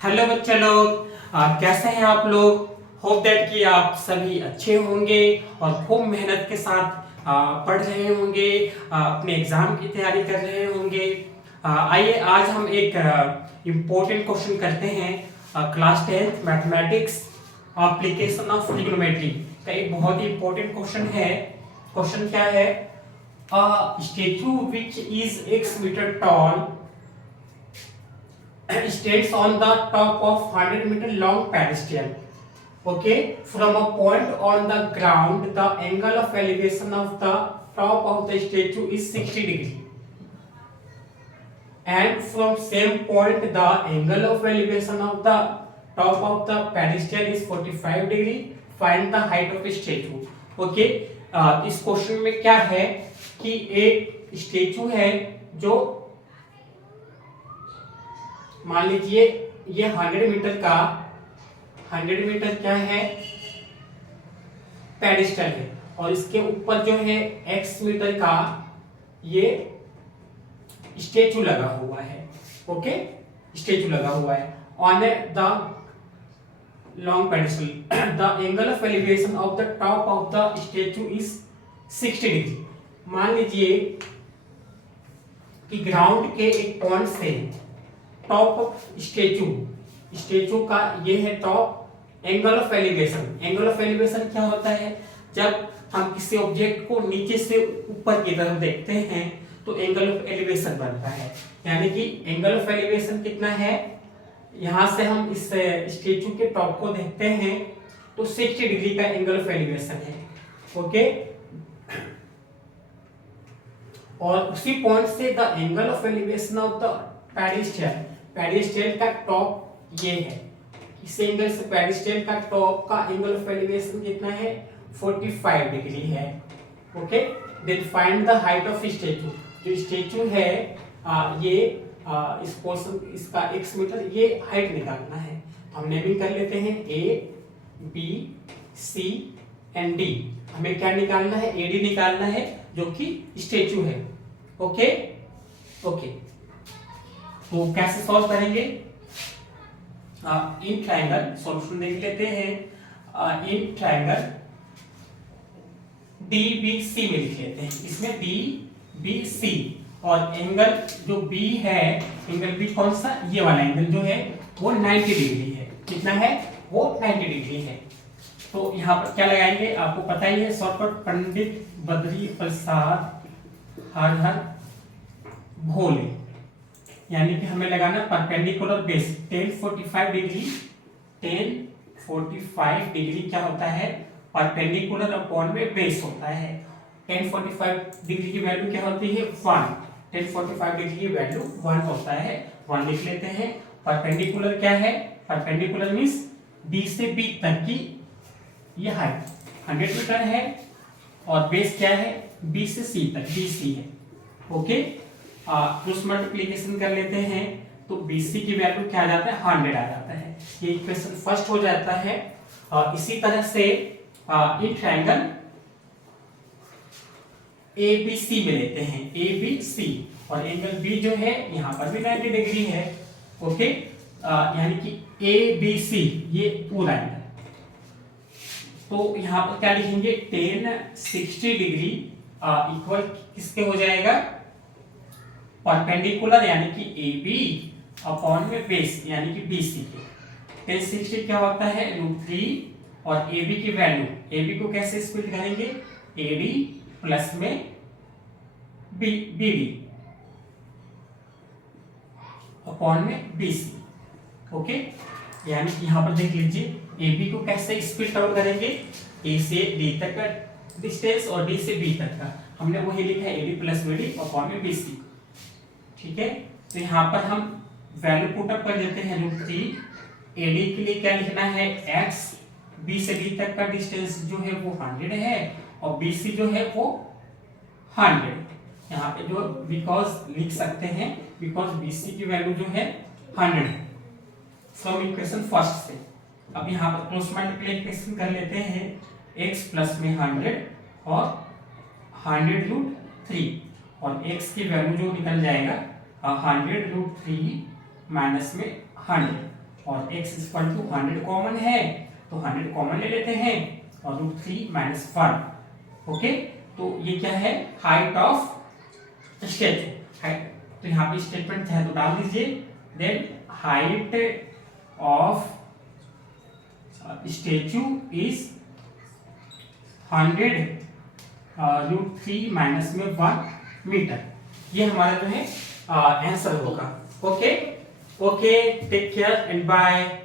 Hello बच्चे लोग, कैसे हैं आप लोग। होप दैट कि आप सभी अच्छे होंगे और खूब मेहनत के साथ पढ़ रहे होंगे, अपने एग्जाम की तैयारी कर रहे होंगे। आइए आज हम एक इम्पोर्टेंट क्वेश्चन करते हैं। Class 10th mathematics application of trigonometry का एक बहुत ही इम्पोर्टेंट क्वेश्चन है। क्वेश्चन क्या है? Statue which is x metre tall stands on the top of 100-meter long pedestal. Okay, from a point on the ground, the angle of elevation of the top of the statue is 60 degree, and from same point the angle of elevation of the top of the pedestal is 45 degree. Find the height of the statue. Okay, इस question में क्या है कि एक statue है जो मान लीजिए ये 100 मीटर का 100 मीटर क्या है, पेडिस्टल है, और इसके ऊपर जो है x मीटर का ये स्टेचू लगा हुआ है। ओके, स्टेचू लगा हुआ है on the long pedestal. The angle of elevation of the top of the statue is 60 degree. मान लीजिए कि ग्राउंड के एक पॉइंट से टॉप ऑफ स्टेचू का ये है टॉप। एंगल ऑफ एलिवेशन क्या होता है? जब हम किसी ऑब्जेक्ट को नीचे से ऊपर की तरफ देखते हैं तो एंगल ऑफ एलिवेशन बनता है। यानी कि एंगल ऑफ एलिवेशन कितना है, यहां से हम इस स्टेचू के टॉप को देखते हैं तो 60 डिग्री का एंगल ऑफ एलिवेशन है। ओके, और उसी पॉइंट से the angle of elevation of the pedestal का टॉप ये है। इस एंगल से पेडिस्टल का टॉप का एंगल ऑफ एलिवेशन कितना है? 45 डिग्री है। Okay, then find the height of statue. जो स्टेचू है ये इस पोर्शन इसका x मीटर, ये हाइट निकालना है। हम नेमिंग कर लेते हैं A B C and D। हमें क्या निकालना है? AD निकालना है जो कि स्टेचू है। ओके ओके, तो कैसे सॉल्व करेंगे? इन ट्रायंगल सॉल्यूशन देख लेते हैं। इन ट्रायंगल DBC में लिख लेते हैं। इसमें DBC और एंगल जो B है, एंगल B कौन सा? ये वाला एंगल जो है वो 90 डिग्री है। कितना है? वो 90 डिग्री है। तो यहाँ पर क्या लगाएंगे आपको पता ही है, शॉर्टकट पंडित बद्री प्रसाद हर भोले। यानी कि हमें लगाना परपेंडिकुलर बेस 1045 डिग्री। 1045 डिग्री क्या होता है? परपेंडिकुलर अपॉन में बेस होता है। 1045 डिग्री की वैल्यू क्या होती है? 1। 1045 डिग्री की वैल्यू 1 होता है। 1 लिख लेते हैं। परपेंडिकुलर क्या है? परपेंडिकुलर मींस B से B तक की ये हाइट 100 मीटर है, और बेस क्या है? B से C तक BC है। ओके, क्रॉस मल्टीप्लिकेशन कर लेते हैं तो BC की वैल्यू क्या आ जाता है? 100 आ जाता है। ये इक्वेशन फर्स्ट हो जाता है। इसी तरह से इन ट्रायंगल ABC में लेते हैं ABC, और एंगल B जो है यहाँ पर भी 90 डिग्री है। ओके, यानी कि ABC ये पूरा एंगल। तो यहाँ पर क्या लिखेंगे? 1060 डिग्री इक्वल किसके हो जाएगा? परपेंडिकुलर यानी कि AB अपॉन में बेस यानी कि BC के। 1060 क्या होता है? √3, और AB की वैल्यू, AB को कैसे स्प्लिट करेंगे? AD प्लस में BD अपॉन में BC। ओके, यानी कि यहाँ पर देख लीजिए AB को कैसे स्प्लिट आउट करेंगे? A से D तक का डिस्टेंस और D से B तक का, हमने वही लिखा है AD प्लस BD अपॉन में BC। ठीक है, तो यहाँ पर हम वैल्यू पुट अप कर देते हैं √3। AD के लिए क्या लिखना है? x, B से B तक का डिस्टेंस जो है वो 100 है, और BC जो है वो 100। यहाँ पे जो बिकॉज लिख सकते हैं, बिकॉज BC की वैल्यू जो है 100 है फ्रॉम इक्वेशन फर्स्ट से। अब यहाँ पर क्रॉस मल्टीप्लिकेशन कर लेते हैं, x प्लस में 100 और 100√3, और x की वैल्यू जो निकल जाएगा 100√3 माइनस में 100, और x इक्वल टू 100 कॉमन है तो 100 कॉमन ले लेते हैं और √3 - 1। ओके, तो ये क्या है, हाइट ऑफ स्टैचू। हाइट, तो यहाँ पे स्टेटमेंट है तो डाल दीजिए, then height of statue is 100 √3 - 1 metre. ये हमारा जो है आंसर होगा। Okay, take care and bye.